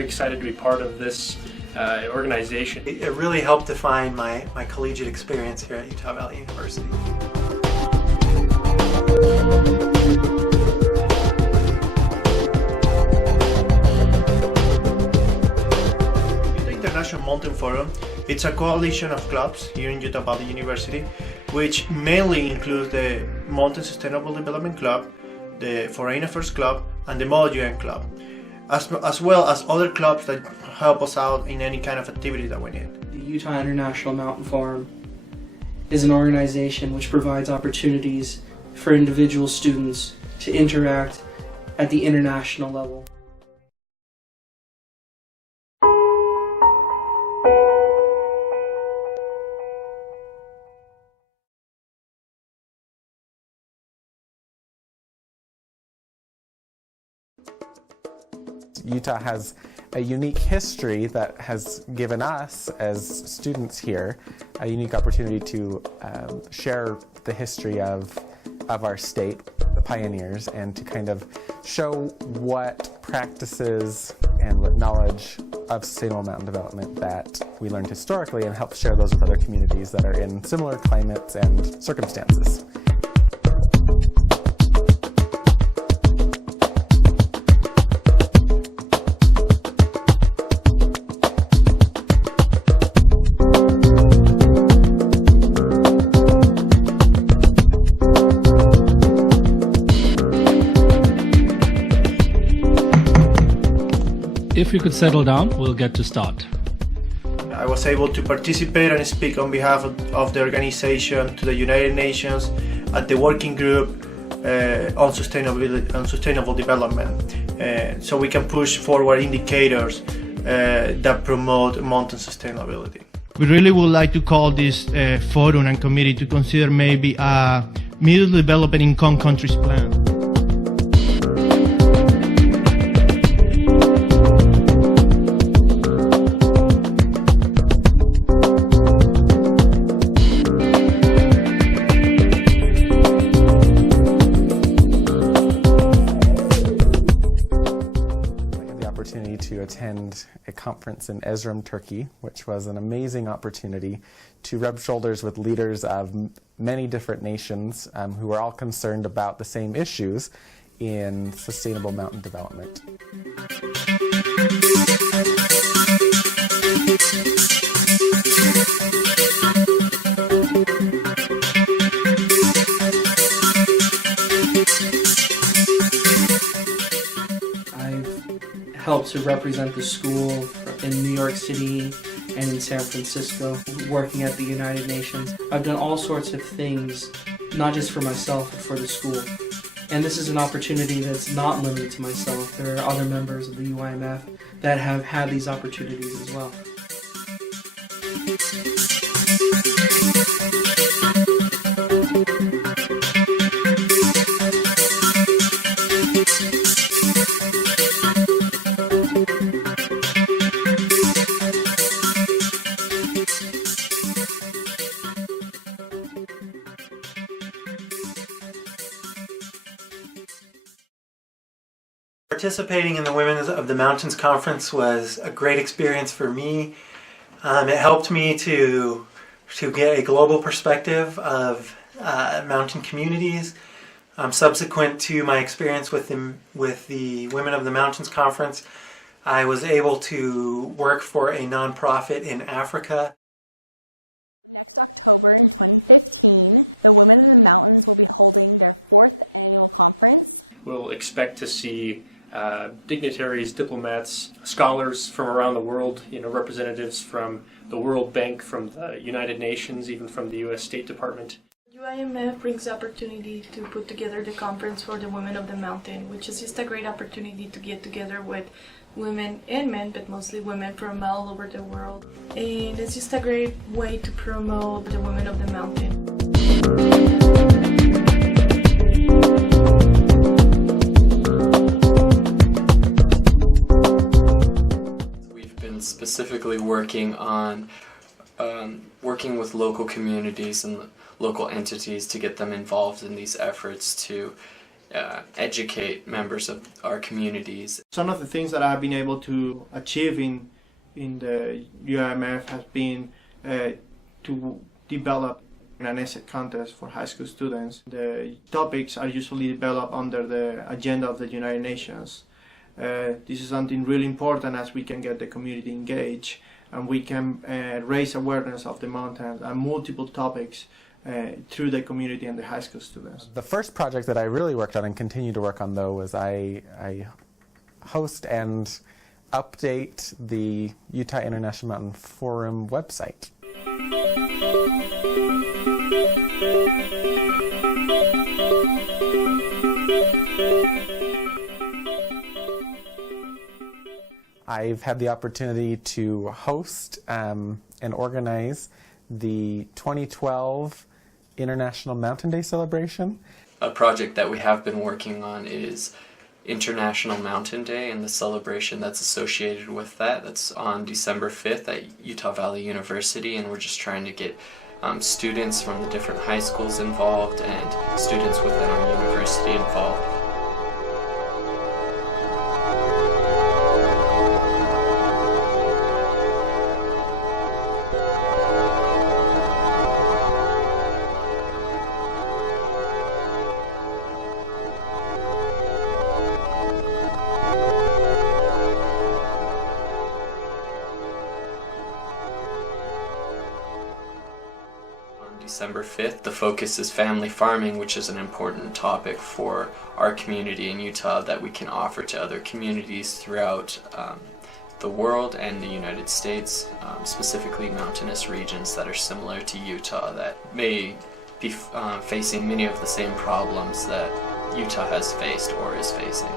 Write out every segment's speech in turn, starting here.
very excited to be part of this organization. It really helped define my collegiate experience here at Utah Valley University. The International Mountain Forum, it's a coalition of clubs here in Utah Valley University, which mainly includes the Mountain Sustainable Development Club, the Foreign Affairs Club, and the Model UN Club, as well as other clubs that help us out in any kind of activity that we need. The Utah International Mountain Forum is an organization which provides opportunities for individual students to interact at the international level. Utah has a unique history that has given us, as students here, a unique opportunity to share the history of our state, the pioneers, and to kind of show what practices and what knowledge of sustainable mountain development that we learned historically, and help share those with other communities that are in similar climates and circumstances. If you could settle down, we'll get to start. I was able to participate and speak on behalf of the organization to the United Nations at the working group on sustainable development, so we can push forward indicators that promote mountain sustainability. We really would like to call this forum and committee to consider maybe a middle development income countries plan. To attend a conference in Erzurum, Turkey, which was an amazing opportunity to rub shoulders with leaders of many different nations who were all concerned about the same issues in sustainable mountain development. Helped to represent the school in New York City and in San Francisco, working at the United Nations. I've done all sorts of things, not just for myself, but for the school. And this is an opportunity that's not limited to myself. There are other members of the UIMF that have had these opportunities as well. Participating in the Women of the Mountains Conference was a great experience for me. It helped me to get a global perspective of mountain communities. Subsequent to my experience with the Women of the Mountains Conference, I was able to work for a nonprofit in Africa. Next October 2015, the Women of the Mountains will be holding their 4th annual conference. We'll expect to see dignitaries, diplomats, scholars from around the world, representatives from the World Bank, from the United Nations, even from the U.S. State Department. UIMF brings the opportunity to put together the conference for the Women of the Mountain, which is just a great opportunity to get together with women and men, but mostly women from all over the world. And it's just a great way to promote the Women of the Mountain. Specifically working on working with local communities and local entities to get them involved in these efforts to educate members of our communities. Some of the things that I've been able to achieve in the UIMF has been to develop an essay contest for high school students. The topics are usually developed under the agenda of the United Nations. This is something really important as we can get the community engaged and we can raise awareness of the mountains and multiple topics through the community and the high school students. The first project that I really worked on and continue to work on, though, was I host and update the Utah International Mountain Forum website. I've had the opportunity to host and organize the 2012 International Mountain Day celebration. A project that we have been working on is International Mountain Day and the celebration that's associated with that. That's on December 5th at Utah Valley University, and we're just trying to get students from the different high schools involved and students within our university involved. December 5th. The focus is family farming, which is an important topic for our community in Utah that we can offer to other communities throughout the world and the United States, specifically mountainous regions that are similar to Utah that may be facing many of the same problems that Utah has faced or is facing.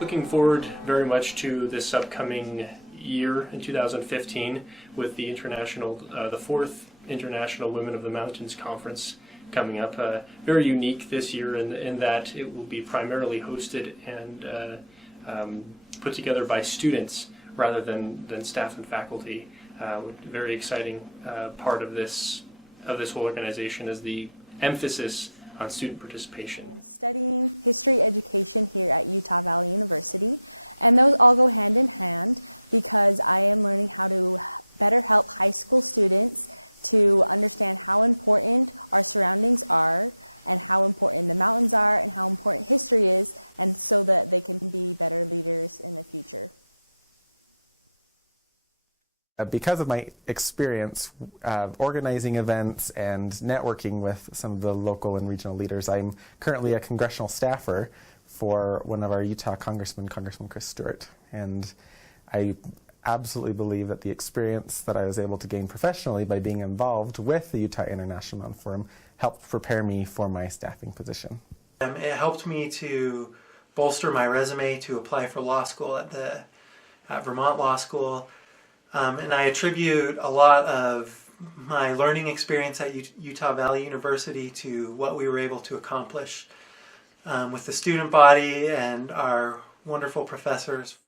Looking forward very much to this upcoming year in 2015 with the the 4th International Women of the Mountains Conference coming up. Very unique this year in that it will be primarily hosted and put together by students rather than staff and faculty. Very exciting part of this whole organization is the emphasis on student participation. Because of my experience organizing events and networking with some of the local and regional leaders, I'm currently a congressional staffer for one of our Utah Congressman Chris Stewart. And I absolutely believe that the experience that I was able to gain professionally by being involved with the Utah International Mountain Forum helped prepare me for my staffing position. It helped me to bolster my resume to apply for law school at Vermont Law School. And I attribute a lot of my learning experience at Utah Valley University to what we were able to accomplish with the student body and our wonderful professors.